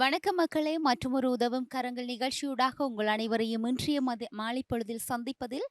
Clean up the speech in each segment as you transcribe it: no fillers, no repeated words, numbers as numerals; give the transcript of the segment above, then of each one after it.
வணக்க மக்களே, மற்றும் ஒரு உதவும் கரங்கள் நிகழ்ச்சியூடாக உங்கள் அனைவரையும் இன்றைய மாலை பொழுதில் சந்திப்பதில்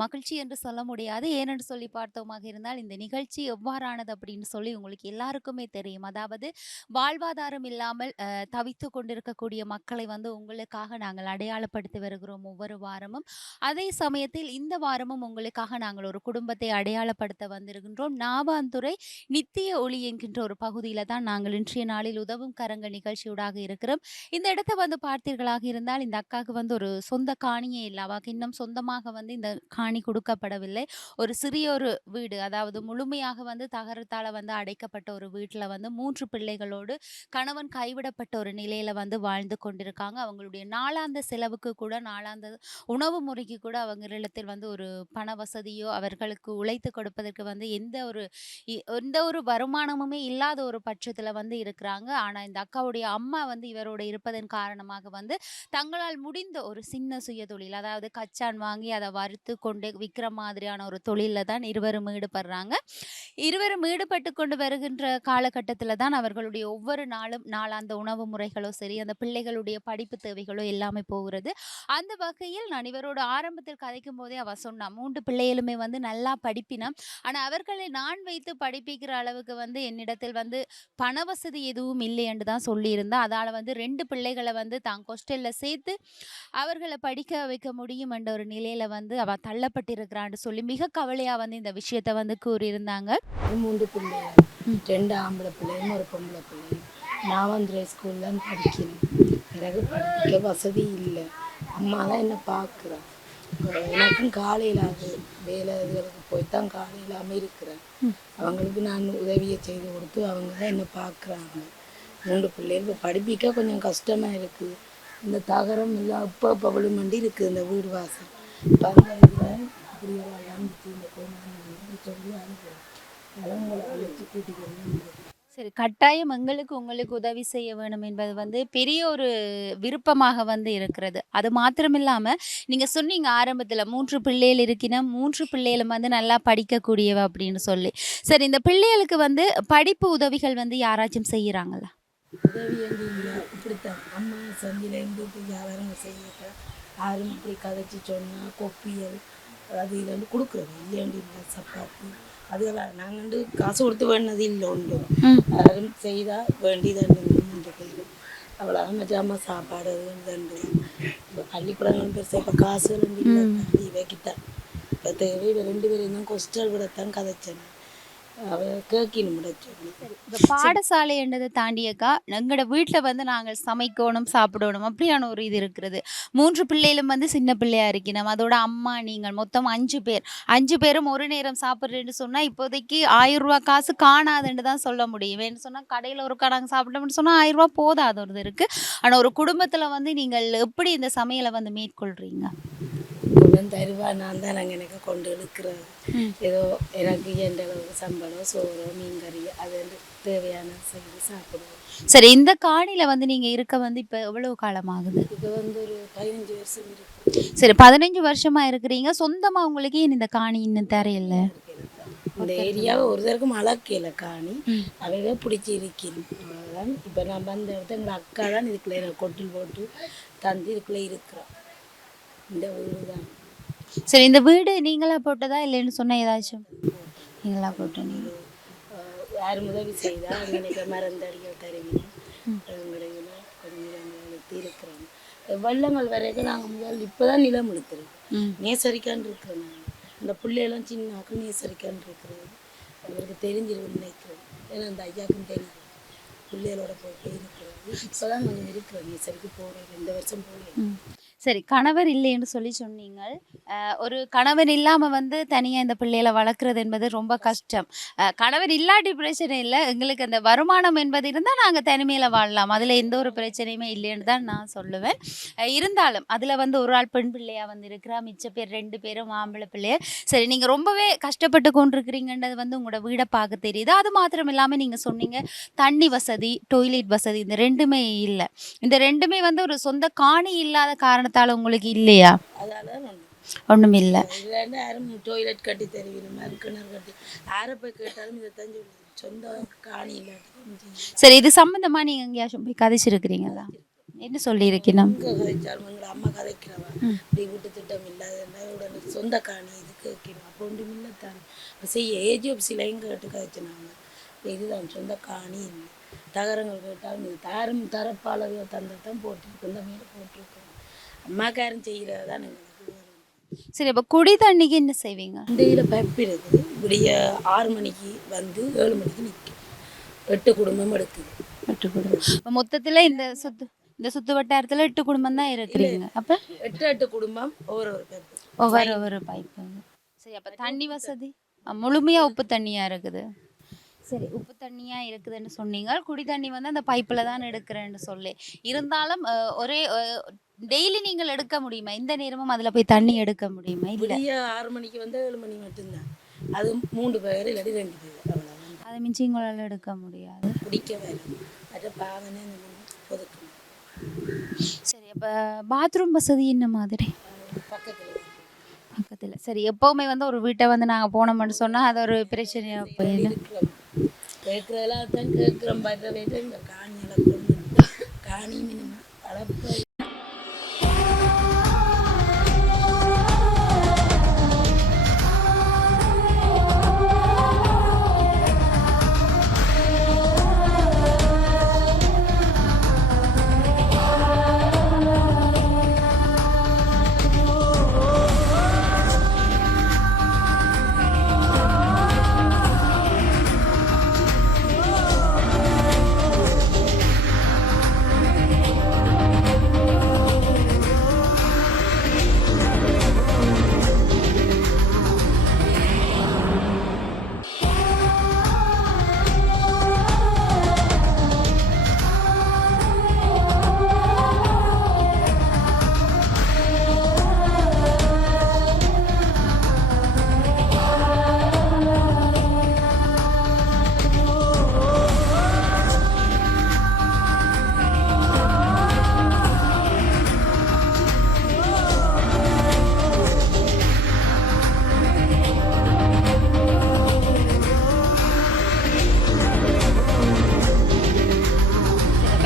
மகிழ்ச்சி என்று சொல்ல முடியாது. ஏனென்று சொல்லி பார்த்தோமாக இருந்தால் இந்த நிகழ்ச்சி எவ்வாறானது அப்படின்னு சொல்லி உங்களுக்கு எல்லாருக்குமே தெரியும். அதாவது வாழ்வாதாரம் இல்லாமல் தவித்து கொண்டிருக்கக்கூடிய மக்களை வந்து உங்களுக்காக நாங்கள் அடையாளப்படுத்தி வருகிறோம் ஒவ்வொரு வாரமும். அதே சமயத்தில் இந்த வாரமும் உங்களுக்காக நாங்கள் ஒரு குடும்பத்தை அடையாளப்படுத்த வந்திருக்கின்றோம். நாவாந்துறை நித்திய ஒளி என்கின்ற ஒரு பகுதியில தான் நாங்கள் இன்றைய நாளில் உதவும் கரங்கள் நிகழ்ச்சியூடாக இருக்கிறோம். இந்த இடத்தை வந்து பார்த்தீர்களாக இருந்தால் இந்த அக்காவுக்கு வந்து ஒரு சொந்த காணியே இல்லை. அவாக்கு இன்னும் சொந்தமாக வந்து இந்த காணி கொடுக்கப்படவில்லை. ஒரு சிறிய ஒரு வீடு, அதாவது முழுமையாக வந்து தகரத்தால வந்து அடைக்கப்பட்ட ஒரு வீட்டில் வந்து 3 பிள்ளைகளோடு கணவன் கைவிடப்பட்ட ஒரு நிலையில வந்து வாழ்ந்து கொண்டிருக்காங்க. அவங்களுடைய நாளாந்த செலவுக்கு கூட, நாளாந்த உணவு முறைக்கு கூட அவங்களிடத்தில் வந்து ஒரு பண வசதியோ அவர்களுக்கு உழைத்து கொடுப்பதற்கு வந்து எந்த ஒரு வருமானமுமே இல்லாத ஒரு பட்சத்துல வந்து இருக்கிறாங்க. ஆனா இந்த அக்காவுடைய அம்மா வந்து இவரோட இருப்பதன் காரணமாக வந்து தங்களால் முடிந்த ஒரு சின்ன சுய தொழில், அதாவது கச்சான் வாங்கி அதை வறுத்து கொண்டு விற்கிற மாதிரியான ஒரு தொழில தான் இருவரும் ஈடுபடுறாங்க. இருவரும் ஈடுபட்டு கொண்டு வருகின்ற காலகட்டத்தில் தான் அவர்களுடைய ஒவ்வொரு நாளும் நாளாந்த உணவு முறைகளோ சரி, அந்த பிள்ளைகளுடைய படிப்பு தேவைகளோ எல்லாமே போகிறது. அந்த வகையில் நான் இவரோட ஆரம்பத்தில் கதைக்கும் போதே அவ சொன்னா, 3 பிள்ளைகளுமே வந்து நல்லா படிப்பினம். ஆனா அவர்களை நான் வைத்து படிப்பிக்கிற அளவுக்கு வந்து என்னிடத்தில் வந்து பண வசதி எதுவும் இல்லை என்று தான் சொல்லியிருந்தா. அதால வந்து 2 பிள்ளைகளை வந்து தான் ஹாஸ்டல்ல சேர்த்து அவர்களை படிக்க வைக்க முடியும் என்ற ஒரு நிலையில வந்து அவ தள்ளப்பட்டிருக்கிறான்னு சொல்லி மிக கவலையா வந்து இந்த விஷயத்த வந்து கூறியிருந்தாங்க. 3 பிள்ளைகள், 2 ஆம்பளை பிள்ளையும் ஒரு பொம்பளை பிள்ளையும். நான் வந்து ஸ்கூல்ல படிக்கிறேன். எனக்கு படிக்க வசதி இல்லை. அம்மா தான் என்னை பார்க்குறேன். எனக்கும் காலையில் அது வேலை இதுகளுக்கு போய் தான் காலையிலாமல் இருக்கிறேன். அவங்களுக்கு நான் உதவியை செய்து கொடுத்து அவங்க தான் என்னை பார்க்குறாங்க. 3 பிள்ளைகள் இப்போ படிப்பிக்க கொஞ்சம் கஷ்டமாக இருக்குது. இந்த தகரம் எல்லாம் இப்போ விழுமண்டி இருக்குது இந்த வீடு வாசல். இப்போ அந்த இதில் இப்படி இந்த கோமாரி சொல்லி அனுப்புகிறேன். உங்களை அழைச்சி கூட்டிக்கிறேன். சரி, கட்டாயம் உங்களுக்கு உதவி செய்ய வேணும் என்பது வந்து பெரிய ஒரு விருப்பமாக வந்து இருக்கிறது. அது மாத்திரமில்லாம நீங்க சொன்னீங்க ஆரம்பத்துல 3 பிள்ளைகள் இருக்கின, 3 பிள்ளைகளும் வந்து நல்லா படிக்கக்கூடியவ அப்படின்னு சொல்லி. சரி, இந்த பிள்ளைகளுக்கு வந்து படிப்பு உதவிகள் வந்து யாராச்சும் செய்யறாங்களா? உதவி வந்து இல்லை. இப்படித்தான் அம்மா சந்திலேருந்து வியாபாரங்கள் செய்ய யாரும் இப்படி கதைச்சி சொன்னால் கொப்பியல் அது இல்லைன்னு கொடுக்குறது இல்லையாண்டு இல்லை. சப்பாத்தி அது நாங்கள் வந்து காசு கொடுத்து வேண்டினது இல்லை. உண்டு யாரும் செய்தால் வேண்டியதாண்டு பேர் அவ்வளோ மச்சாமா சாப்பாடு தண்டு. இப்போ பள்ளிக்கூடங்களும் பெருசாக இப்போ காசு ரெண்டு இல்லை வைக்கிட்டான். இப்போ தேவை 2 பேரையும் தான் கொஸ்டல் விடத்தான் கதைச்சேன். இப்போ பாடசாலை என்றதை தாண்டியக்கா எங்களோட வீட்டில் வந்து நாங்கள் சமைக்கணும் சாப்பிடணும் அப்படியான ஒரு இது இருக்கிறது. 3 பிள்ளைகளும் வந்து சின்ன பிள்ளையா இருக்கணும். அதோட அம்மா நீங்கள் மொத்தம் 5 பேர். 5 பேரும் ஒரு நேரம் சாப்பிட்றேன்னு சொன்னால் இப்போதைக்கு 1000 ரூபா காசு காணாதுன்னு தான் சொல்ல முடியும். ஏன்னு சொன்னால் கடையில் ஒரு நாங்கள் சாப்பிட்டோம்னு சொன்னால் 1000 ரூபா போதாது ஒரு இருக்கு. ஆனால் ஒரு குடும்பத்தில் வந்து நீங்கள் எப்படி இந்த சமையலை வந்து மேற்கொள்றீங்க? கொண்டு தருவா, நான் தான் நாங்கள் எனக்கு கொண்டு இழுக்கிறது. ஏதோ எனக்கு எந்த அளவுக்கு சம்பளம் சோறு மீன் கறி அது தேவையான செய்து சாப்பிடுவோம். சரி, இந்த காணியில் வந்து நீங்கள் இருக்க வந்து இப்போ எவ்வளோ காலம் ஆகுது? இது வந்து ஒரு 15 வருஷம் இருக்கு. சரி, 15 வருஷமா இருக்கிறீங்க. சொந்தமாக உங்களுக்கு இந்த காணி இன்னும் தரையில்ல? இந்த ஏரியாவை ஒரு தருக்கும் அழக்கையில் காணி அவைவே பிடிச்சி இருக்கணும். அவ்வளோதான். இப்போ நான் வந்த இடத்த எங்கள் அக்கா தான் இதுக்குள்ளே கொட்டில் போட்டு தந்து இதுக்குள்ளே இருக்கிறோம். இந்த வீடு தான். சரி, இந்த வீடு நீங்களா போட்டதா இல்லைன்னு சொன்ன ஏதாச்சும் நீங்களா போட்டீங்க? யாரும் உதவி செய்தால் அங்கே மருந்தடிகள் தருவீங்க எங்களுக்கு கொஞ்சம் இருக்கிறோம். வெள்ளங்கள் வரைக்கும் நாங்கள் முதல் இப்போ தான் நிலம் எடுத்துருக்கோம். நேசரிக்கான் இருக்கிறோம். நாங்கள் இந்த பிள்ளையெல்லாம் சின்னாக்கும் நேசரிக்கான் இருக்கிறது. அவருக்கு தெரிஞ்சிருக்கும் நினைக்கிறோம். ஏன்னா அந்த ஐயாவுக்கும் தெரியும். பிள்ளைகளோட போய் இருக்கிறது. இப்போ தான் கொஞ்சம் இருக்கிறோம். நேசரிக்கு போகிறேன். 2 வருஷம் போகிறேன். சரி, கணவர் இல்லைன்னு சொல்லி சொன்னீங்க. ஒரு கணவர் இல்லாமல் வந்து தனியாக இந்த பிள்ளைகளை வளர்க்குறது என்பது ரொம்ப கஷ்டம். கணவர் இல்லாட்டி பிரச்சனை இல்லை, எங்களுக்கு அந்த வருமானம் என்பது இருந்தால் நாங்கள் தனிமையில் வாழலாம். அதில் எந்த ஒரு பிரச்சனையுமே இல்லைன்னு தான் நான் சொல்லுவேன். இருந்தாலும் அதில் வந்து ஒரு ஆள் பெண் பிள்ளையாக வந்து இருக்கிறா, மிச்ச பேர் 2 பேரும் ஆம்பளை பிள்ளையர். சரி, நீங்கள் ரொம்பவே கஷ்டப்பட்டு கொண்டிருக்கிறீங்கன்றது வந்து உங்களோட வீடை பார்க்க தெரியுது. அது மாத்திரம் இல்லாமல் நீங்கள் சொன்னீங்க தண்ணி வசதி, டொய்லெட் வசதி இந்த 2மே இல்லை. இந்த 2மே வந்து ஒரு சொந்த காணி இல்லாத காரணத்தால் உங்களுக்கு இல்லையா? அதால ஒன்றும் இல்லை. இல்லைன்னா யாரும் டொய்லெட் கட்டி தருவீங்க, கிணறு கட்டி யாரை போய் கேட்டாலும் இதை தான் சொல்லுவீங்க. சொந்த காணி இல்லாட்டி சரி, இது சம்பந்தமா நீங்க எங்கேயாச்சும் போய் கதைச்சிருக்கிறீங்களா? என்ன சொல்லியிருக்கணும்? எங்கே கதைச்சாலும் எங்களை அம்மா கதைக்கிறவா இப்படி வீட்டு திட்டம் இல்லாத உடனே சொந்த காணி இது கேட்கணும் அப்போ ஒன்று இல்லைத்தான் செய்ய ஏஜிஎஃப்சிலையும் கேட்டு கதைச்சினாங்க. இதுதான் சொந்த காணி இல்லை தகரங்கள் கேட்டாலும் இது தாரும் தரப்பாளர்கள் தந்தான் போட்டிருக்கு இந்த மீது போட்டிருக்கோம் அம்மாக்காரன் செய்கிறதா தான் எங்களுக்கு வேறு. சரி, அப்ப குடி தண்ணிக்கு என்ன செய்வீங்க? இடையில பைப் இருக்குது விடிய 6 மணிக்கு வந்து 7 மணிக்கு நிற்கும் 8 குடும்பம் எடுக்குது. 8 குடும்பம். அப்ப மொத்தத்துல இந்த சுத்து வட்டாரத்துல 8 குடும்பம் தான் இருக்கிறீங்க. அப்ப 8 குடும்பம் ஒவ்வொரு பைப்பு ஒவ்வொரு பைப்பு. சரி, அப்ப தண்ணி வசதி முழுமையா உப்பு தண்ணியா இருக்குது. சரி, உப்பு தண்ணியா இருக்குதுன்னு சொன்னீங்க. குடி தண்ணி வந்து அந்த பைப்புல தான் எடுக்கிறேன்னு சொல்லி இருந்தாலும் ஒரே டெய்லி நீங்கள் எடுக்க முடியுமா? இந்த நேரமும் அதுல போய் தண்ணி எடுக்க முடியுமா? இல்ல, விடிய 6 மணிக்கு வந்து 7 மணி மட்டும்தான். அது 3 பேர் இல்லாட்டி 2 பேர் அவ்வளோதான். அதை மிஞ்சி உங்களால் எடுக்க முடியாது. குடிக்க வேணும் மற்ற பாவனை பொதுக்கணும். சரி, அப்ப பாத்ரூம் வசதி என்ன மாதிரி? பக்கத்துல. சரி, எப்பவுமே வந்து ஒரு வீட்டை வந்து நாங்க போனோம்னு சொன்னா அது ஒரு பிரச்சனையா போயிடும். கேட்குறதெல்லாம் தான் கேட்குறோம் படுற வீட்டு இந்த காணி இழக்கிறோம் காணி மினிமம் வளர்ப்பு.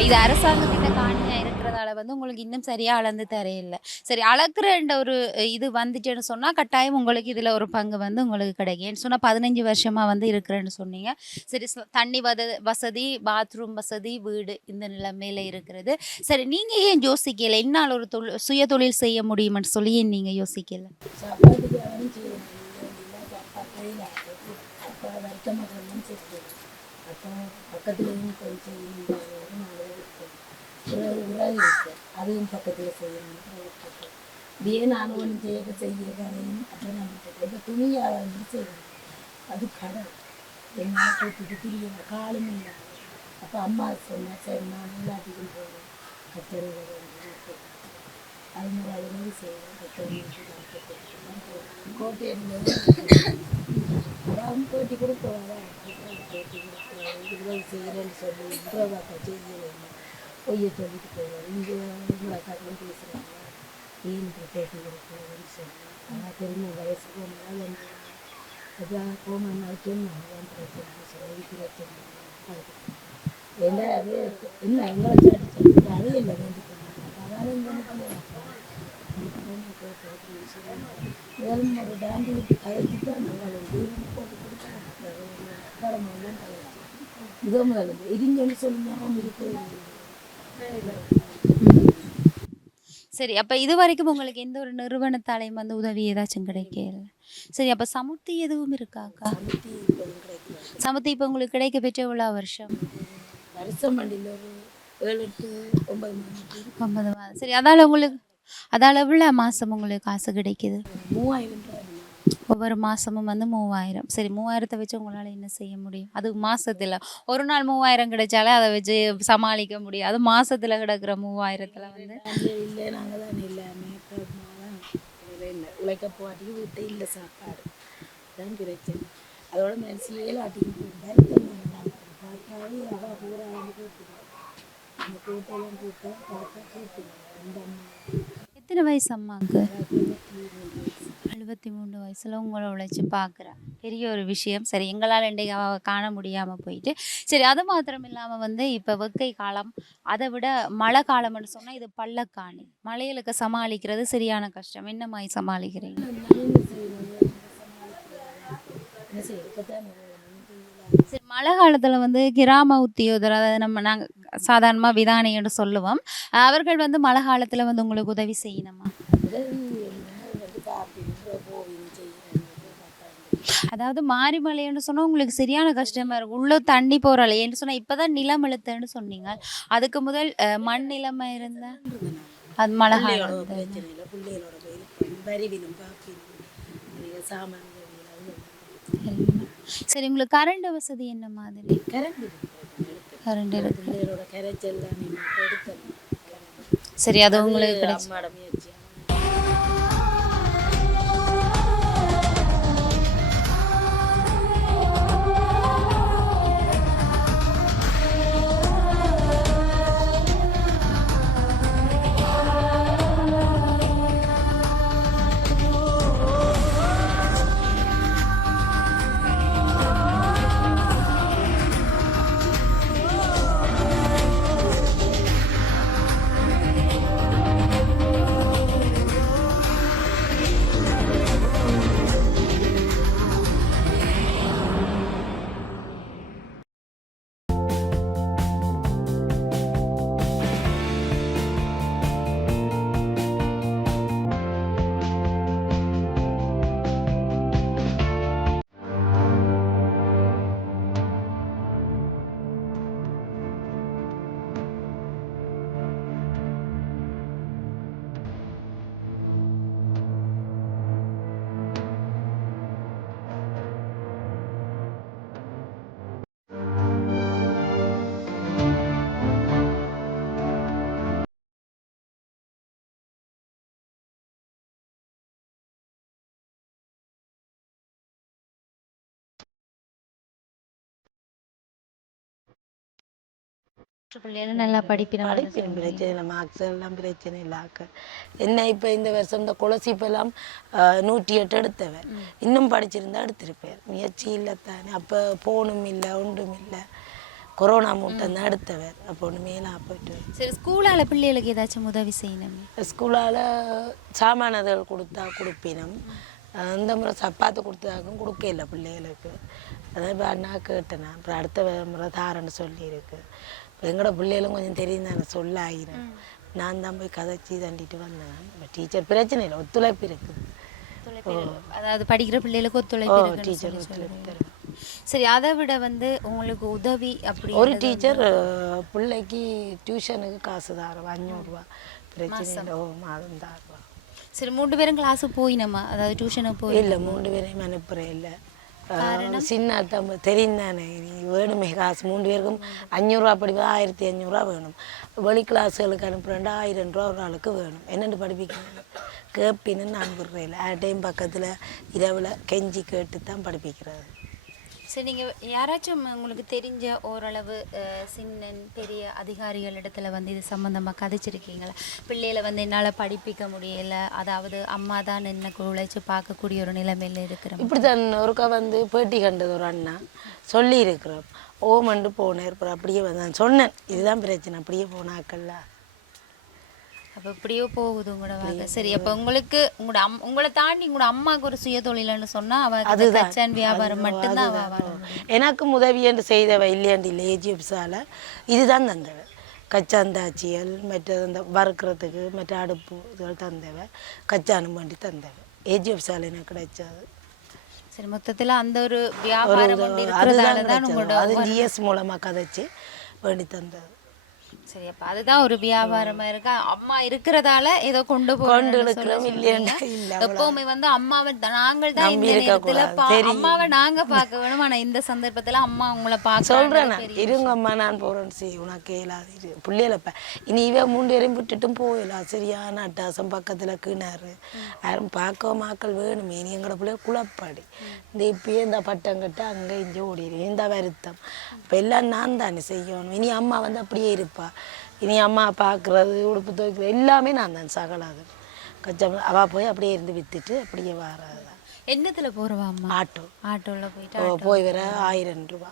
இது அரசாங்கத்திட்ட காணியா இருக்கிறதால வந்து உங்களுக்கு இன்னும் சரியா அளந்து தரையில்லை. சரி, அளக்குறன்ற ஒரு இது வந்துச்சுன்னு சொன்னா கட்டாயம் உங்களுக்கு இதுல ஒரு பங்கு வந்து உங்களுக்கு கிடைக்கும். ஏன்னு சொன்னா 15 வருஷமா வந்து இருக்கிறேன்னு சொன்னீங்க. சரி, தண்ணி வசதி, பாத்ரூம் வசதி, வீடு இந்த நிலைமையில இருக்கிறது. சரி, நீங்க ஏன் யோசிக்கல என்னால் ஒரு சுய தொழில் செய்ய முடியும்னு சொல்லி ஏன் நீங்க யோசிக்கல? சாப்பாட்டுக்கு யாரும் செய்யணும் அப்போ வருத்தமாக சேர்த்து அப்போ பக்கத்துலேயும் கொஞ்சம் உறவு இருக்கு அதுவும் பக்கத்தில் செய்யணும். இப்படியே நானும் ஒன்று செய்ய கரையும் அப்போ நான் இப்போ துணியாக வந்து செய்யணும். அது கடை என்னால் கூப்பிட்டு திரியல காலும் இல்லாத அப்போ அம்மா சொன்னேன் சரி நான் எல்லாத்துக்கும் போவேன் கத்தரி அது மாதிரி உதவி செய்வேன் கத்தரி கோட்டையிலேருந்து அதான் போட்டி கொடுக்குவாங்க போட்டி கொடுக்குவாங்க உதவி செய்கிறேன்னு சொல்லி இவ்வளோதாக்கா செய்யலை பொய்யை சொல்லிட்டு போயிடுவாங்க. இங்கே இவ்வளோ காட்டிலும் பேசுகிறாங்க ஏன் போட்டி கொடுக்குறதுன்னு சொல்லி ஆனால் தெரிஞ்ச வயசு போனால் வந்து அதான் போமானாலும் சொன்னாங்க சொல்லி பிரச்சனை ஏன்னா அது என்ன எங்களை சாட்டி அது இல்லை வேண்டி அதான மேலும் ஒரு டாண்டி கலைச்சி தான் நல்லா போட்டு கொடுத்தாங்க கடமெல்லாம் கலைச்சி இதோ முதல்ல இடிஞ்சொன்னு சொல்லி இருக்கு. சரி, அப்ப இது வரைக்கும் உங்களுக்கு எந்த ஒரு நிறுவனத்தாலையும் வந்து உதவி ஏதாச்சும் கிடைக்கல? சரி, அப்ப சமுர்த்தி எதுவும் இருக்காக்கா? சமுர்த்தி இப்போ உங்களுக்கு கிடைக்க பெற்ற எவ்வளோ வருஷம்? வருஷம் வண்டியில் ஒரு 7 to 9 மாதம். சரி, அதால எவ்வளோ மாசம் உங்களுக்கு காசு கிடைக்குது? 3000 ரூபாய் ஒவ்வொரு மாசமும் வந்து 3000. சரி, 3000 வச்சு உங்களால என்ன செய்ய முடியும்? அது மாசத்துல ஒரு நாள் 3000 கிடைச்சாலே அதை வச்சு சமாளிக்க முடியாது. மாசத்துல கிடக்குற 3000த்துல வந்து இல்லை நாங்கள் தான் எல்லாமே இல்லை உழைக்க போட்டிக்கு வீட்டை இல்லை சாப்பாடு தான் பிரச்சனை. அதோட மெரிசியில் ஆட்டிக்கு பார்த்தாவே அவள் பூரா வந்து கூப்பிடுவோம் அந்த கூட்டெல்லாம் கூப்பிட்டா பார்த்தா கூப்பிடுவோம் அந்த அம்மா. எத்தனை வயசு அம்மாவுக்கு? 73 வயசுல உங்கள உழைச்சு பார்க்குறா. பெரிய ஒரு விஷயம். சரி எங்களால இன்றைக்கு அவ காண முடியாம போயிட்டு. சரி அது மாத்திரம் இல்லாம வந்து இப்ப வெக்கை காலம், அத விட மழை காலம்னு சொன்னா இது பள்ளக்காணி. மழைகளுக்கு சமாளிக்கிறது சரியான கஷ்டம். என்ன மாரி சமாளிக்கிறீங்க? நான் என்ன செய்யணும்? என்ன செய்ய இப்பதான் சரி மழை காலத்துல வந்து கிராம உத்தியோகர் அதாவது நாங்க சாதாரணமா விதானின்னு சொல்லுவோம். அவர்கள் வந்து மழை காலத்துல வந்து உங்களுக்கு உதவி செய்யணுமா? உதவி என்ன வந்து பார்ப்பீங்க போவீங்க செய்யணும். அதாவது மாரிமலைன்னு சொன்னா உங்களுக்கு சரியான கஷ்டமா இருக்கும். உள்ள தண்ணி போறல ஏன்னு சொன்னா இப்பதான் நிலம் இழுத்தன்னு சொன்னீங்க. அதுக்கு முதல் மண் நிலைமை இருந்தா அது மழை பிள்ளையோட காலம் தானே. பிரச்சனை இல்லை, பிள்ளைகளோட போயிருப்பேன் வரிவினும் பார்ப்பீங்க சாமான் சரி உங்களுக்கு கரண்ட் வசதி என்ன மாதிரி? கரண்ட் கரண்ட் இருக்கு. பிள்ளைகளோட கரைச்சல் எடுத்தேன். சரி அது உங்களுக்கு கிடைச்சு. அம்மாட முயற்சி பிள்ளைகளும் நல்லா படிப்பின படிப்பின் பிரச்சனை இல்லை, மார்க்ஸ் எல்லாம் பிரச்சனை இல்லாக்க என்ன இப்போ இந்த வருஷம் இந்த கொலசிப்பெல்லாம் 108 எடுத்தவன் இன்னும் படிச்சிருந்தா எடுத்திருப்பேன். முயற்சி இல்லை தானே, அப்போ போனும் இல்லை ஒன்றும் இல்லை, கொரோனா மூட்டம் தான் எடுத்தவர். அப்போ ஒன்று மேலாம் போயிட்டு சரி ஸ்கூலால பிள்ளைகளுக்கு ஏதாச்சும் உதவி செய்யணும். ஸ்கூலால் சாமானங்கள் கொடுப்பினம். இந்த முறை சப்பாத்து கொடுத்ததாக்கும் கொடுக்க இல்லை பிள்ளைகளுக்கு. அதான் இப்போ அண்ணா கேட்டேன். அப்புறம் அடுத்த முறை தாரன்னு சொல்லியிருக்கு. இப்போ எங்களோட பிள்ளைகளும் கொஞ்சம் தெரியும் தானே சொல்ல ஆகிறேன். நான் தான் போய் கதைச்சி தண்டிட்டு வந்தேன். இப்போ டீச்சர் பிரச்சனை இல்லை, ஒத்துழைப்பு இருக்குது. அதாவது படிக்கிற பிள்ளைகளுக்கு ஒத்துழைப்பு டீச்சர் ஒத்துழைப்பு தரும். சரி அதை விட வந்து உங்களுக்கு உதவி அப்படி ஒரு டீச்சர் பிள்ளைக்கு டியூஷனுக்கு காசு தாரம் 500 ரூபா. பிரச்சனை இல்லை, மாதம் தாருவா. சரி 3 பேரும் கிளாஸுக்கு போயினமா, அதாவது டியூஷனுக்கு போய் இல்லை 3 பேரையும் அனுப்புகிறேன். இல்லை சின்ன தம்பி தெரியும் தானே, நீ வேணுமே காசு 3 பேருக்கும் 500 ரூபா படிப்பா 1500 ரூபா வேணும். வெளி கிளாஸுகளுக்கு அனுப்புகிறேன்டா 1000 ரூபா ஒரு ஆளுக்கு வேணும். என்னென்னு படிப்பிக்கணும் கேட்பின்னு நான் விடுறேன். டைம் பக்கத்தில் இரவில் கெஞ்சி கேட்டு தான் படிப்பிக்கிறது. சரி நீங்கள் யாராச்சும் உங்களுக்கு தெரிஞ்ச ஓரளவு சின்ன பெரிய அதிகாரிகள் இடத்துல வந்து இது சம்மந்தமாக கதைச்சிருக்கீங்களா? பிள்ளைகளை வந்து என்னால் படிப்பிக்க முடியலை, அதாவது அம்மா தான் என்ன உழைச்சி பார்க்கக்கூடிய ஒரு நிலைமையில் இருக்கிறோம். இப்படி தான் ஒருக்கா வந்து பேட்டி கண்டது ஒரு அண்ணா சொல்லி இருக்கிறோம். ஓமண்டு போனேன் அப்படியே வந்து சொன்னேன், இதுதான் பிரச்சனை, அப்படியே போனாக்கல்ல. அப்போ இப்படியோ போகுது உங்களோட வாழ்க்கை. சரி அப்போ உங்களுக்கு உங்களை தாண்டி உங்களோட அம்மாவுக்கு ஒரு சுய தொழில்னு சொன்னால் அவள் கச்சான் வியாபாரம் மட்டும்தான். எனக்கும் உதவி என்று செய்தவ இல்லையாண்டு இல்லை. ஏஜிஎப்ஸால் இதுதான் தந்தவ. கச்சாந்தாச்சியல் மற்ற அந்த வறுக்கிறதுக்கு மற்ற அடுப்பு இதுகள் தந்தவ. கச்சானும் வண்டி தந்தவ. ஏஜிஎப்ஸால் எனக்கு கிடைச்சது. சரி மொத்தத்தில் அந்த ஒரு வியாபாரம் அது ஜிஎஸ் மூலமாக கதைச்சி வேண்டி தந்தது. சரி அப்ப அதுதான் ஒரு வியாபாரமா இருக்கா. அம்மா இருக்கிறதால ஏதோ கொண்டு எப்பவுமே வந்து அம்மாவை நாங்கள் தான் இந்த நேரத்துல அம்மாவை நாங்க பார்க்க வேணும். ஆனா இந்த சந்தர்ப்பத்துல அம்மா உங்களை பார்க்க சொல்றேன். இருங்க அம்மா நான் போறேன்னு செய்ய உனக்கு இயலாது பிள்ளைகளப்ப இனி இவ 3 பேரையும் விட்டுட்டும் போயிடலாம். சரியான அட்டாசம் பக்கத்துல கிணறு யாரும் பார்க்கவும் ஆக்கள் வேணுமே. இனி எங்களோட பிள்ளைய குழப்பாடி இந்த இப்பயே இந்த பட்டம் கட்ட அங்க இங்கே ஓடிடு இந்த வருத்தம். இப்ப எல்லாம் நான் தானே செய்யணும். இனி அம்மா வந்து அப்படியே இருப்பா. இனி அம்மா பார்க்குறது உடுப்பு துவைக்கிறது எல்லாமே நான் தான் சகலாது. அவள் போய் அப்படியே இருந்து விற்றுட்டு அப்படியே வர்றது தான். என்னத்துல போறவா அம்மா? ஆட்டோ. ஆட்டோல போயிட்டு போய் வர 1000 ரூபா.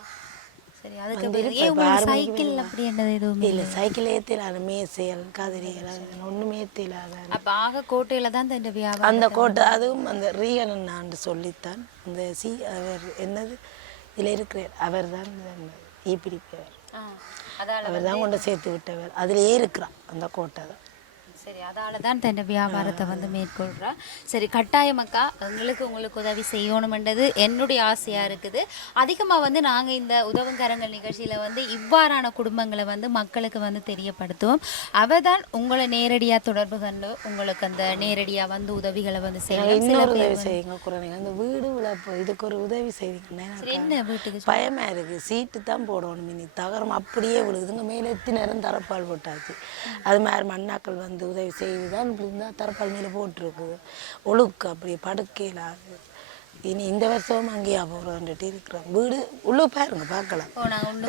சரி, அதுக்கு வந்து ஏன் இப்போ உங்களுக்கு 6 மணிக்கு சைக்கிள் மேலே அப்படி என்னது எதுவுமே இல்லை, சைக்கிள் ஏற்றிலாத மேசைகள் கதிரிகள் அது ஒன்றுமே ஏற்றிலாத. அப்ப ஆக கோட்டையில தான் இந்த வியாபாரம். அந்த கோட்டை அதுவும் அந்த ரீகன் நான் சொல்லித்தான் இந்த அவர் என்னது இதில் இருக்கிறார் அவர் தான் ஈப்பிடிப்பவர், அவர் தான் கொண்டு சேர்த்து விட்டவர். அதிலேயே இருக்கிறான் அந்த கோட்டை தான். சரி, அதால தான் தன் வியாபாரத்தை வந்து மேற்கொள்கிறா. சரி, கட்டாயமாக்கா உங்களுக்கு உதவி செய்யணுமென்றது என்னுடைய ஆசையாக இருக்குது. அதிகமாக வந்து நாங்கள் இந்த உதவுங்கரங்கள் நிகழ்ச்சியில் வந்து இவ்வாறான குடும்பங்களை வந்து மக்களுக்கு வந்து தெரியப்படுத்துவோம். அவ தான் உங்களை நேரடியாக தொடர்பு கண்டு உங்களுக்கு அந்த நேரடியாக வந்து உதவிகளை வந்து செய்யணும். இன்னொரு உதவி செய்யுங்க குறைங்க, அந்த வீடு உழைப்பு இதுக்கு ஒரு உதவி செய்வீங்கன்னா என்ன வீட்டுக்கு பயமாக இருக்குது. சீட்டு தான் போடணும், இனி தகரம் அப்படியே விழுகுதுங்க. மேலே எத்தி நேரம் தரப்பால் போட்டாச்சு. அது மாதிரி மண்ணாக்கள் வந்து உதவி செய்து தான் இப்படி இருந்தால் தரப்பால் மேலே போட்டிருக்குது. ஒழுக்கு அப்படியே படுக்கையிலாது. இனி இந்த வருஷமும் அங்கேயா போகிறோன்ட்டு இருக்கிறோம். வீடு உள்ளே பாருங்க பார்க்கலாம்,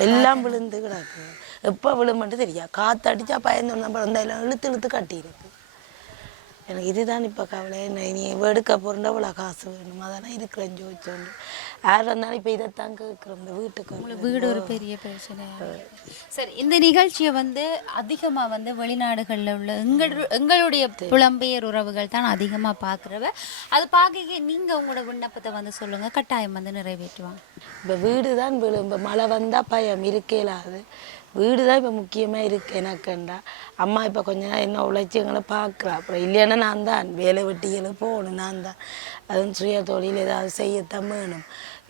எல்லாம் விழுந்து கிடக்கு. எப்போ விழுமென்ட்டு தெரியா, காற்று அடித்தா பயந்து நம்ம எல்லாம் இழுத்து இழுத்து கட்டியிருக்கு. எனக்கு இதுதான் இப்போ கவலை. என்ன நீ எடுக்க போகிறேன் இவ்வளோ காசு வேணும், அதெல்லாம் இருக்கிறேன் ஜோதிச்சோண்டு. யார் வந்தாலும் இப்போ இதைத்தான் கேட்குறோம். இந்த வீட்டுக்கு வீடு ஒரு பெரிய பிரச்சனை. சரி, இந்த நிகழ்ச்சியை வந்து அதிகமாக வந்து வெளிநாடுகளில் உள்ள எங்களுடைய புலம்பெயர் உறவுகள் தான் அதிகமாக பார்க்குறவ. அது பார்க்க நீங்கள் உங்களோட விண்ணப்பத்தை வந்து சொல்லுங்கள், கட்டாயம் வந்து நிறைவேற்றுவாங்க. இப்போ வீடு தான் விழும். இப்போ மழை வந்தால் பயம் இருக்கலாது. வீடு தான் இப்போ முக்கியமாக இருக்குது எனக்குண்டா. அம்மா இப்போ கொஞ்ச நாள் என்ன உழைச்சி எங்களை பார்க்குறா. அப்புறம் இல்லைன்னா நான் தான் வேலை வெட்டிகளும் போகணும். நான் தான் அதுவும் சுய தொழில் ஏதாவது செய்யத்தான் வேணும்.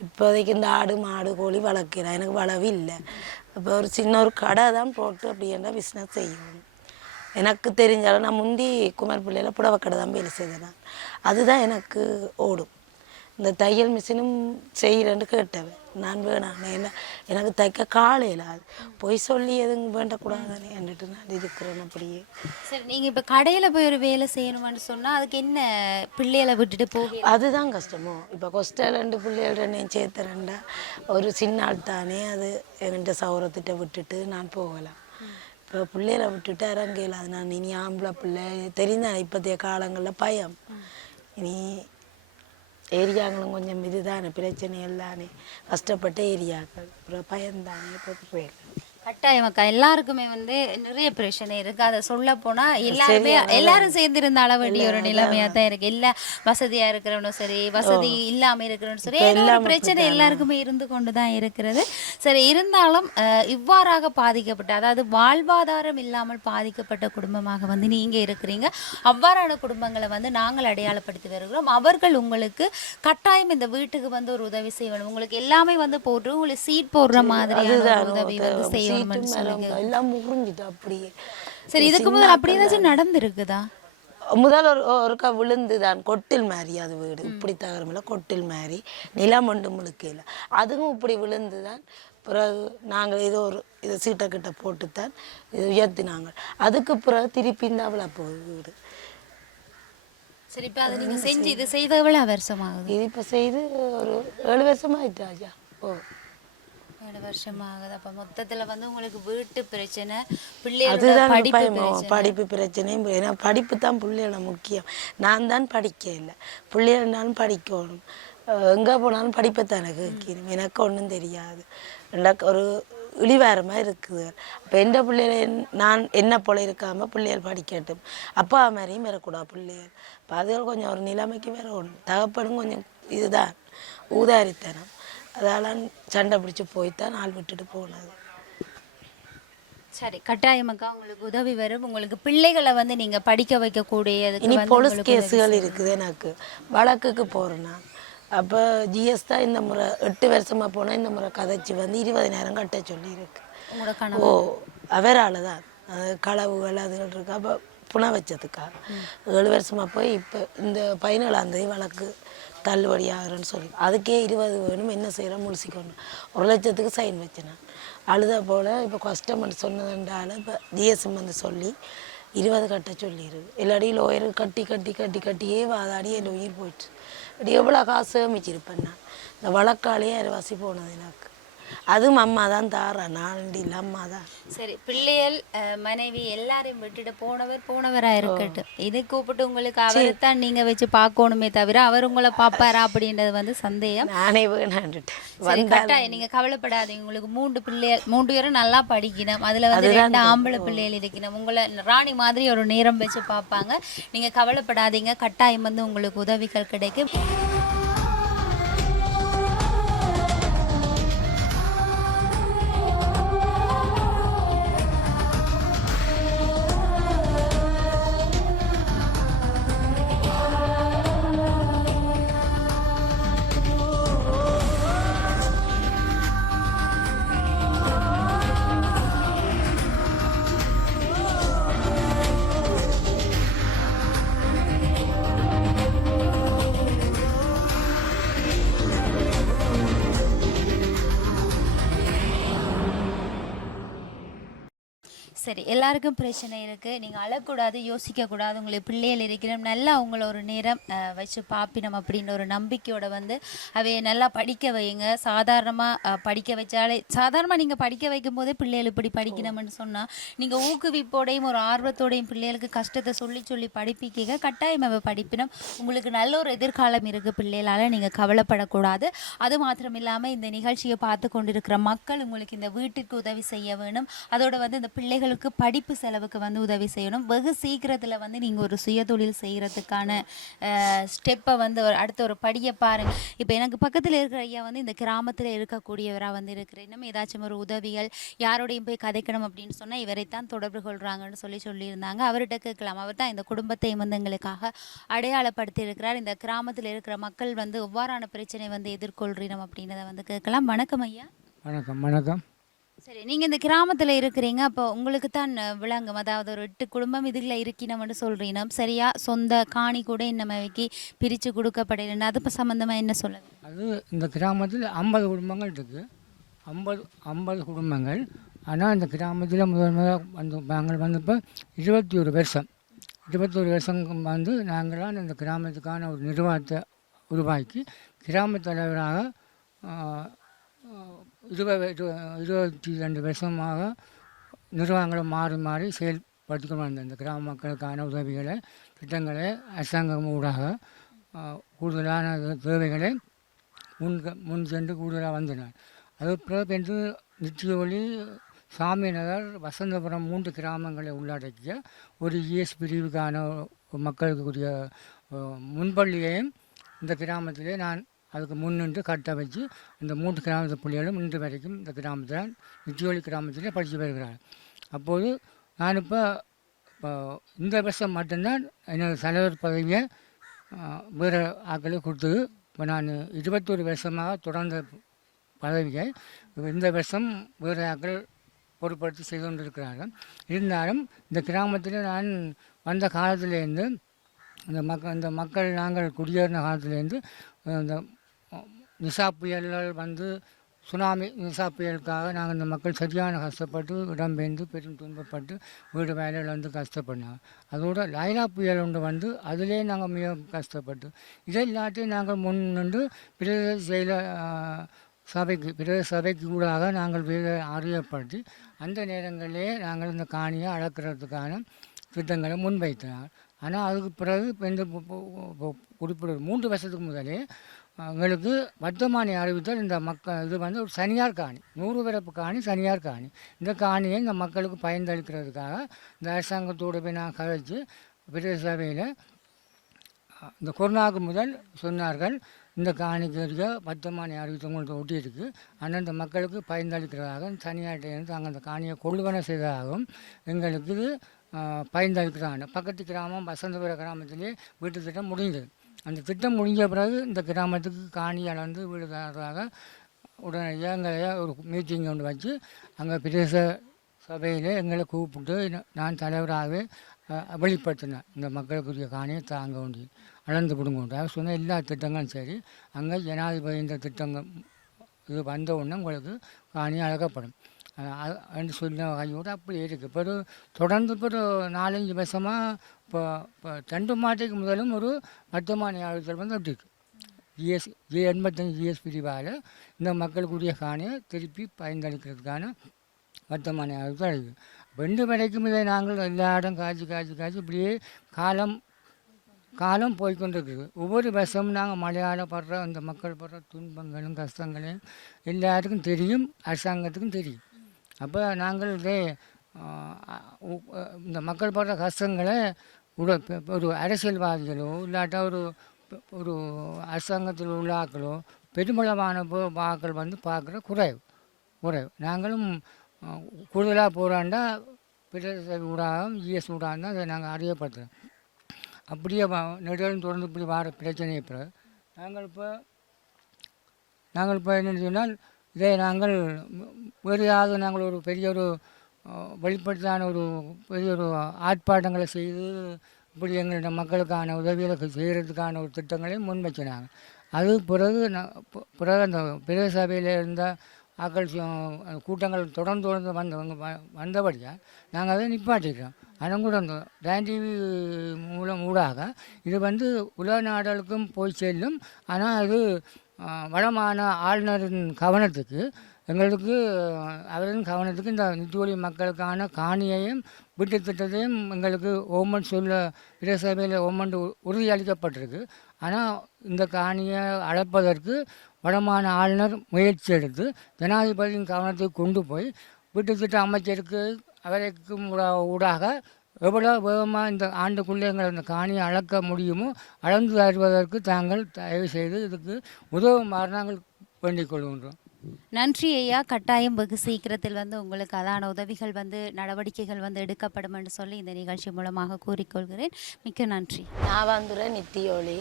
இப்போதைக்கு இந்த ஆடு மாடு கோழி வளர்க்கிறேன், எனக்கு வளவு இல்லை. இப்போ ஒரு சின்ன ஒரு கடை தான் போட்டு அப்படின்னா பிஸ்னஸ் செய்யணும். எனக்கு தெரிஞ்சாலும் நான் முந்தி குமார் பிள்ளையில் புடவை கடை தான் வேலை செய்தேன் நான். அதுதான் எனக்கு ஓடும். இந்த தையல் மிஷினும் செய்கிறேன்னு கேட்டவன் நான் வேணாம், என்ன எனக்கு தைக்க காலையில் அது போய் சொல்லி எதுவும் வேண்டக்கூடாதானே என்றுட்டு நான் இருக்கிறேன் அப்படியே. சரி, நீங்கள் இப்போ கடையில் போய் ஒரு வேலை செய்யணும்னு சொன்னால் அதுக்கு என்ன பிள்ளைகளை விட்டுட்டு போக அதுதான் கஷ்டமோ. இப்போ கொஸ்டல் 2 பிள்ளைகள் 2 சேர்த்துறேன்டா ஒரு சின்ன ஆள் தானே, அது என்கிட்ட சௌரத்திட்ட விட்டுட்டு நான் போகலாம். இப்போ பிள்ளைகளை விட்டுட்டு இறங்கல. அது நான் இனி ஆம்பளை பிள்ளை தெரிந்தான். இப்போதைய காலங்களில் பயம். இனி ஏரியாங்களும் கொஞ்சம் இதுதானே பிரச்சனை எல்லானே கஷ்டப்பட்ட ஏரியாக்கள், அப்புறம் பயந்தானே போட்டு போயிடலாம். கட்டாயமாக்கா எல்லாருக்குமே வந்து நிறைய பிரச்சனை இருக்கு. அதை சொல்ல போனா எல்லாரும் சேர்ந்து இருந்தால வேண்டிய ஒரு நிலைமையா தான் இருக்கு. எல்லா வசதியா இருக்கிறவனும் சரி, வசதி இல்லாம இருக்கிறவனும் சரி, ஒரு பிரச்சனை எல்லாருக்குமே இருந்து கொண்டுதான் இருக்கிறது. சரி, இருந்தாலும் இவ்வாறாக பாதிக்கப்பட்ட, அதாவது வாழ்வாதாரம் இல்லாமல் பாதிக்கப்பட்ட குடும்பமாக வந்து நீங்க இருக்கிறீங்க. அவ்வாறான குடும்பங்களை வந்து நாங்கள் அடையாளப்படுத்தி வருகிறோம். அவர்கள் உங்களுக்கு கட்டாயம் இந்த வீட்டுக்கு வந்து ஒரு உதவி செய்யணும். உங்களுக்கு எல்லாமே வந்து போட்டு உங்களுக்கு சீட் போடுற மாதிரியான உதவி வந்து செய்யணும். எல்லாம் முறிஞ்சிட்டு அப்படியே. சரி, இதுக்கு முதல் அப்படி ஏதாச்சும் நடந்திருக்குதா? முதல் ஒருக்கா விழுந்துதான் கொட்டில் மாதிரி. அது வீடு இப்படி தகரமில்ல, கொட்டில் மாதிரி நிலம் ஒன்று முழுக்கையில் அதுவும் இப்படி விழுந்துதான். பிறகு நாங்கள் இதை சீட்டை கிட்ட போட்டுத்தான் இது உயர்த்தினாங்க. அதுக்கு பிறகு திருப்பி இந்த அவ்வளோ போகுது வீடு. சரி, இப்போ அதை நீங்கள் செஞ்சு இது செய்த எவ்வளோ வருஷமாகுது? இது இப்போ செய்து ஒரு 7 வருஷமாயிட்டாச்சா. 7 வருஷமாகுது. அப்போ மொத்தத்தில் வந்து உங்களுக்கு வீட்டு பிரச்சனை, பிள்ளைகளோட அதுதான் படிப்பு பிரச்சனையும். ஏன்னா படிப்பு தான் பிள்ளைகள முக்கியம். நான் தான் படிக்க இல்லை, பிள்ளைகள்னாலும் படிக்கணும். எங்கே போனாலும் படிப்பைத்தானே கேட்கணும். எனக்கு ஒன்றும் தெரியாது. ஒரு இழிவாரமாக இருக்குது. அப்போ எந்த பிள்ளைகள் நான் என்ன போல இருக்காமல் பிள்ளைகள் படிக்கட்டும். அப்பா மாதிரியும் வரக்கூடாது பிள்ளைகள். இப்போ அதுகள் கொஞ்சம் ஒரு நிலைமைக்கு வேற ஒன்று. தகப்படும் கொஞ்சம் இதுதான் ஊதாரித்தனம். அதெல்லாம் சண்டை பிடிச்சி போய்த்தான் ஆள் விட்டுட்டு போனது. சரி, கட்டாயமாக்கா உங்களுக்கு உதவி வரும். உங்களுக்கு பிள்ளைகளை வந்து நீங்கள் படிக்க வைக்கக்கூடியது. இனி போலீஸ் கேஸுகள் இருக்குது. எனக்கு வழக்குக்கு போகிறேன்னா அப்போ ஜிஎஸ் தான் இந்த முறை 8 வருஷமாக போனால் இந்த முறை கதைச்சி வந்து 20,000 கட்ட சொல்லியிருக்கு. ஓ, அவரால் தான் களவுகள் அதுகள் இருக்கு. அப்போ புன வச்சதுக்கா 7 வருஷமாக போய் இப்போ இந்த 17ஆம் தேதி வழக்கு தள்ளுபடி ஆகிறேன்னு சொல்லி அதுக்கே 20 வேணும். என்ன செய்கிறோம் முழிச்சிக்கணும். 1 லட்சத்துக்கு சைன் வச்சேன் நான். அழுத போல் இப்போ கஸ்டமர் சொன்னதுன்றால இப்போ ஜிஎஸ்எம் வந்து சொல்லி 20 கட்ட சொல்லிடுது. எல்லாடியும் லோயர் கட்டி கட்டி கட்டி கட்டியே வாதாடி என் உயிர் போயிடுச்சு. அப்படி எவ்வளோ காசு அமைச்சிருப்பேன் நான். இந்த வழக்காலேயே அரைவாசி போனது எனக்கு. அதுவும் அம்மா தான் தாரா, நான் இல்லை அம்மா தான். சரி, பிள்ளைகள் மனைவி எல்லாரையும் விட்டுட்டு போனவரா இருக்கட்டும், இது கூப்பிட்டு உங்களுக்கு அவரை தான் நீங்க வச்சு பார்க்கணுமே தவிர அவர் உங்களை பார்ப்பாரா அப்படின்றது வந்து சந்தேகம். நானே வேணான்ட்டு சரி, கட்டாயம் நீங்க கவலைப்படாதீங்க. உங்களுக்கு 3 பிள்ளைகள், 3 பேரும் நல்லா படிக்கணும். அதுல வந்து 2 ஆம்பளை பிள்ளைகள் இருக்கணும். உங்களை ராணி மாதிரி ஒரு நேரம் வச்சு பார்ப்பாங்க. நீங்க கவலைப்படாதீங்க, கட்டாயம் வந்து உங்களுக்கு உதவிகள் கிடைக்கும். சரி, எல்லாருக்கும் பிரச்சனை இருக்குது. நீங்கள் அழக்கூடாது, யோசிக்கக்கூடாது. உங்களுக்கு பிள்ளைகள் இருக்கிறோம், நல்லா அவங்கள ஒரு நேரம் வச்சு பார்ப்பினம் அப்படின்ற ஒரு நம்பிக்கையோட வந்து அவைய நல்லா படிக்க வைங்க. சாதாரணமாக படிக்க வச்சாலே, சாதாரணமாக நீங்கள் படிக்க வைக்கும் போதே பிள்ளைகள் இப்படி படிக்கணும்னு சொன்னால், நீங்கள் ஊக்குவிப்போடையும் ஒரு ஆர்வத்தோடையும் பிள்ளைகளுக்கு கஷ்டத்தை சொல்லி சொல்லி படிப்பிக்க கட்டாயம் அவ படிப்பினம். உங்களுக்கு நல்ல ஒரு எதிர்காலம் இருக்குது பிள்ளைகளால், நீங்கள் கவலைப்படக்கூடாது. அது மாத்திரம் இல்லாமல் இந்த நிகழ்ச்சியை பார்த்து கொண்டிருக்கிற மக்கள் உங்களுக்கு இந்த வீட்டுக்கு உதவி செய்ய வேணும். அதோட வந்து இந்த பிள்ளைகளுக்கு படிப்பு செலவுக்கு வந்து உதவி செய்யணும். வெகு சீக்கிரத்தில் வந்து நீங்கள் ஒரு சுயதொழில் செய்கிறதுக்கான ஸ்டெப்பை வந்து அடுத்த ஒரு படியை பாருங்க. இப்போ எனக்கு பக்கத்தில் இருக்கிற ஐயா வந்து இந்த கிராமத்தில் இருக்கக்கூடியவராக வந்து இருக்கிறேன். இன்னும் ஏதாச்சும் ஒரு உதவிகள் யாரோடையும் போய் கதைக்கணும் அப்படின்னு சொன்னால் இவரைத்தான் தொடர்பு கொள்கிறாங்கன்னு சொல்லியிருந்தாங்க. அவர்கிட்ட கேட்கலாம். அவர் தான் இந்த குடும்பத்தையும் வந்து எங்களுக்காக அடையாளப்படுத்தி இருக்கிறார். இந்த கிராமத்தில் இருக்கிற மக்கள் வந்து எவ்வாறான பிரச்சனை வந்து எதிர்கொள்கிறோம் அப்படின்றத வந்து கேட்கலாம். வணக்கம் ஐயா. வணக்கம். வணக்கம். சரி, நீங்கள் இந்த கிராமத்தில் இருக்கிறீங்க, அப்போ உங்களுக்கு தான் விளங்கும். அதாவது ஒரு 8 குடும்பம் இதில் இருக்கணும்னு சொல்கிறீங்க. சரியா, சொந்த காணி கூட இன்னமைக்கு பிரித்து கொடுக்கப்படலைன்னு அது இப்போ சம்மந்தமாக என்ன சொல்லுங்க? அது இந்த கிராமத்தில் 50 குடும்பங்கள் இருக்குது. 50 குடும்பங்கள். ஆனால் இந்த கிராமத்தில் முதல்ல வந்து நாங்கள் வந்து இப்போ 21 வருஷம் வந்து நாங்களாம் இந்த கிராமத்துக்கான ஒரு நிர்வாகத்தை உருவாக்கி கிராம தலைவராக 22 வருஷமாக நிர்வாகங்களை மாறி மாறி செயல்படுத்திக்கொண்டு வந்த இந்த கிராம மக்களுக்கான உதவிகளை, திட்டங்களை அரசாங்கம் ஊடாக கூடுதலான தேவைகளை முன் சென்று கூடுதலாக வந்தனர். அது பிறகு என்று நித்திய ஒளி, சாமி நகர், வசந்தபுரம் 3 கிராமங்களை உள்ளடக்கிய ஒரு இஎஸ் பிரிவுக்கான மக்களுக்குரிய முன்பள்ளியையும் இந்த கிராமத்திலே நான் அதுக்கு முன்னின்று கட்ட வச்சு இந்த 3 கிராமத்து பிள்ளைகளும் இன்று வரைக்கும் இந்த கிராமத்தில் நித்தியோலி கிராமத்திலே படித்து வருகிறார். அப்போது நான் இப்போ இந்த வருஷம் மட்டும்தான் என்னோடய தலைவர் பதவியை வேறு ஆக்களை கொடுத்தது. இப்போ நான் 21 வருஷமாக தொடர்ந்த பதவியை இந்த வருஷம் வேறு ஆக்கள் பொறுப்படுத்தி செய்து கொண்டிருக்கிறார்கள். இருந்தாலும் இந்த கிராமத்தில் நான் வந்த காலத்திலேருந்து இந்த மக்கள் நாங்கள் குடியேறின காலத்திலேருந்து இந்த நிசா புயல்கள் வந்து சுனாமி நிசா புயலுக்காக நாங்கள் இந்த மக்கள் சரியான கஷ்டப்பட்டு இடம்பெயர்ந்து பெரும் துன்பப்பட்டு வீடு வேலையில் வந்து கஷ்டப்பட்டோம். அதோட லைலா புயல் ஒன்று வந்து அதிலே நாங்கள் மிக கஷ்டப்பட்டு இதை எல்லாத்தையும் நாங்கள் முன்னின்று பிரதேச சபைக்கு கூடாக நாங்கள் அறியப்படுத்தி அந்த நேரங்களிலே நாங்கள் இந்த காணியை அளக்கிறதுக்கான திட்டங்களை முன்வைத்தனர். ஆனால் அதுக்கு பிறகு இப்போ இந்த குறிப்பிட்ட 3 வருஷத்துக்கு முதலே எங்களுக்கு வர்த்தமானி அறிவித்தால் இந்த இது வந்து ஒரு தனியார் காணி, 100 பிறப்பு காணி, தனியார் காணி. இந்த காணியை இந்த மக்களுக்கு பயனளிக்கிறதுக்காக இந்த அரசாங்கத்தோடு போய் நான் கழித்து பிரதேச சபையில் இந்த கொரோனாவுக்கு முதல் சொன்னார்கள், இந்த காணிக்கு வர்த்தமானி அறிவித்தவங்களுக்கு ஒட்டியிருக்கு. ஆனால் இந்த மக்களுக்கு பயனளிக்கிறதாக தனியார்கிட்ட தாங்கள் அந்த காணியை கொள்வன செய்ததாகவும் எங்களுக்கு இது பயனளிக்கிறாங்க. பக்கத்து கிராமம் வசந்தபுர கிராமத்திலே வீட்டு திட்டம் முடிந்தது. அந்த திட்டம் முடிஞ்ச பிறகு இந்த கிராமத்துக்கு காணி அளந்து வீடு தரதாக உடனடியாக எங்களை ஒரு மீட்டிங் ஒன்று வச்சு அங்கே பிரதேச சபையில் எங்களை கூப்பிட்டு நான் தலைவராகவே வெளிப்படுத்தினேன். இந்த மக்களுக்குரிய காணியை தாங்க வேண்டி அளந்து கொடுங்க சொன்ன எல்லா திட்டங்களும் சரி. அங்கே ஜனாதிபதி இந்த திட்டங்கள் இது வந்த உடனே உங்களுக்கு காணி அழகப்படும் என்று சொன்ன கையோடு அப்படி இருக்குது. இப்போ தொடர்ந்து இப்போ ஒரு 4-5 வருஷமாக இப்போ 2 மாதத்துக்கு முதலும் ஒரு வர்த்தமானி ஆளுதல் வந்து அப்படி இருக்குது. J85 பிரிவால் இந்த மக்களுக்குரிய காணியை திருப்பி பயன்படுத்துறதுக்கான வர்த்தமானி தான் இருக்குது. 2 வரைக்கும் இதை நாங்கள் எல்லா இடம் காய்ச்சி இப்படியே காலம் போய்கொண்டிருக்குது. ஒவ்வொரு வருஷமும் நாங்கள் மலையாளப்படுற அந்த மக்கள் படுற துன்பங்களும் கஷ்டங்களையும் எல்லாத்துக்கும் தெரியும், அரசாங்கத்துக்கும் தெரியும். அப்போ நாங்கள் இதே இந்த மக்கள் படுற கஷ்டங்களை ஒரு அரசியல்வாதிகளோ இல்லாட்டா ஒரு அரசாங்கத்தில் உள்ள ஆக்களோ பெருமளவான ஆக்கள் வந்து பார்க்குற குறைவு. நாங்களும் கூடுதலாக போகிறாண்டா பிரதேச ஊடாக ஜிஎஸ் ஊடாக தான் அதை நாங்கள் அறியப்படுத்துகிறோம். அப்படியே நெடுகளும் தொடர்ந்து இப்படி வர பிரச்சனையை பிறகு நாங்கள் இப்போ என்ன சொன்னால் இதை நாங்கள் வேறையாவது நாங்கள் ஒரு பெரிய ஒரு வெளிப்படுத்தான ஒரு பெரிய ஒரு ஆர்ப்பாட்டங்களை செய்து இப்படி எங்களோட மக்களுக்கான உதவிகளை செய்கிறதுக்கான ஒரு திட்டங்களையும் முன்வைச்சினாங்க. அது பிறகு அந்த பிரதேச சபையில் இருந்த ஆக்கள் கூட்டங்கள் தொடர்ந்து வந்தபடியாக நாங்கள் அதை நிப்பாட்டிக்கிறோம். ஆனால் கூட அந்த டிவி ஊடாக இது வந்து உலக நாடுகளுக்கும் போய் செல்லும். ஆனால் அது வளமான ஆளுநரின் கவனத்துக்கு அவரின் கவனத்துக்கு இந்த நித்தியொலி மக்களுக்கான காணியையும் வீட்டு திட்டத்தையும் எங்களுக்கு ஓமன் பிரதேச சபையில் ஓமன் உறுதியளிக்கப்பட்டிருக்கு. ஆனால் இந்த காணியை அளப்பதற்கு வடமான ஆளுநர் முயற்சி எடுத்து ஜனாதிபதியின் கவனத்தை கொண்டு போய் வீட்டு திட்ட அமைச்சருக்கு அவருக்கும் ஊடாக எவ்வளோ வேகமாக இந்த ஆண்டுக்குள்ளே எங்களை இந்த காணியை அளக்க முடியுமோ அளந்து தருவதற்கு தாங்கள் தயவு செய்து இதுக்கு உதவுமாறு நாங்கள் வேண்டிக் கொள்கின்றோம். நன்றி ஐயா. கட்டாயம் வெகு சீக்கிரத்தில் வந்து உங்களுக்கு அதான உதவிகள் வந்து நடவடிக்கைகள் வந்து எடுக்கப்படும் என்று சொல்லி இந்த நிகழ்ச்சி மூலமாக கூறிக்கொள்கிறேன். மிக்க நன்றி. நான் வந்துற நித்தியோலி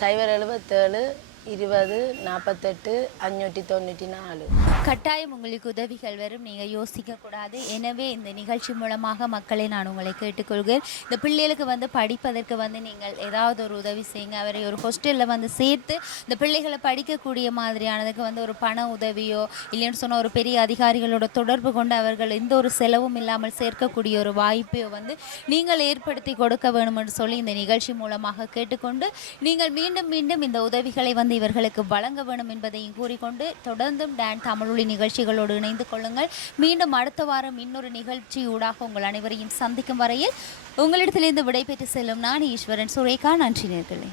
077 20 48 594. கட்டாயம் உங்களுக்கு உதவிகள் வரும், நீங்கள் யோசிக்கக்கூடாது. எனவே இந்த நிகழ்ச்சி மூலமாக மக்களை நான் உங்களை கேட்டுக்கொள்கிறேன். இந்த பிள்ளைகளுக்கு வந்து படிப்பதற்கு வந்து நீங்கள் ஏதாவது ஒரு உதவி செய்யுங்க. அவரை ஒரு ஹாஸ்டலில் வந்து சேர்த்து இந்த பிள்ளைகளை படிக்கக்கூடிய மாதிரியானதுக்கு வந்து ஒரு பண உதவியோ இல்லைன்னு சொன்னால் ஒரு பெரிய அதிகாரிகளோட தொடர்பு கொண்டு அவர்கள் எந்த ஒரு செலவும் இல்லாமல் சேர்க்கக்கூடிய ஒரு வாய்ப்பையோ வந்து நீங்கள் ஏற்படுத்தி கொடுக்க வேணும் என்று சொல்லி இந்த நிகழ்ச்சி மூலமாக கேட்டுக்கொண்டு நீங்கள் மீண்டும் இந்த உதவிகளை வந்து இவர்களுக்கு வழங்க வேண்டும் என்பதையும் கூறிக்கொண்டு தொடர்ந்தும் டான் தமிழொலி நிகழ்ச்சிகளோடு இணைந்து கொள்ளுங்கள். மீண்டும் அடுத்த வாரம் இன்னொரு நிகழ்ச்சியூடாக உங்கள் அனைவரையும் சந்திக்கும் வரையில் உங்களிடத்திலிருந்து விடைபெற்று செல்லும் நான் ஈஸ்வரன் சுரேகா. நன்றி நேர்களே.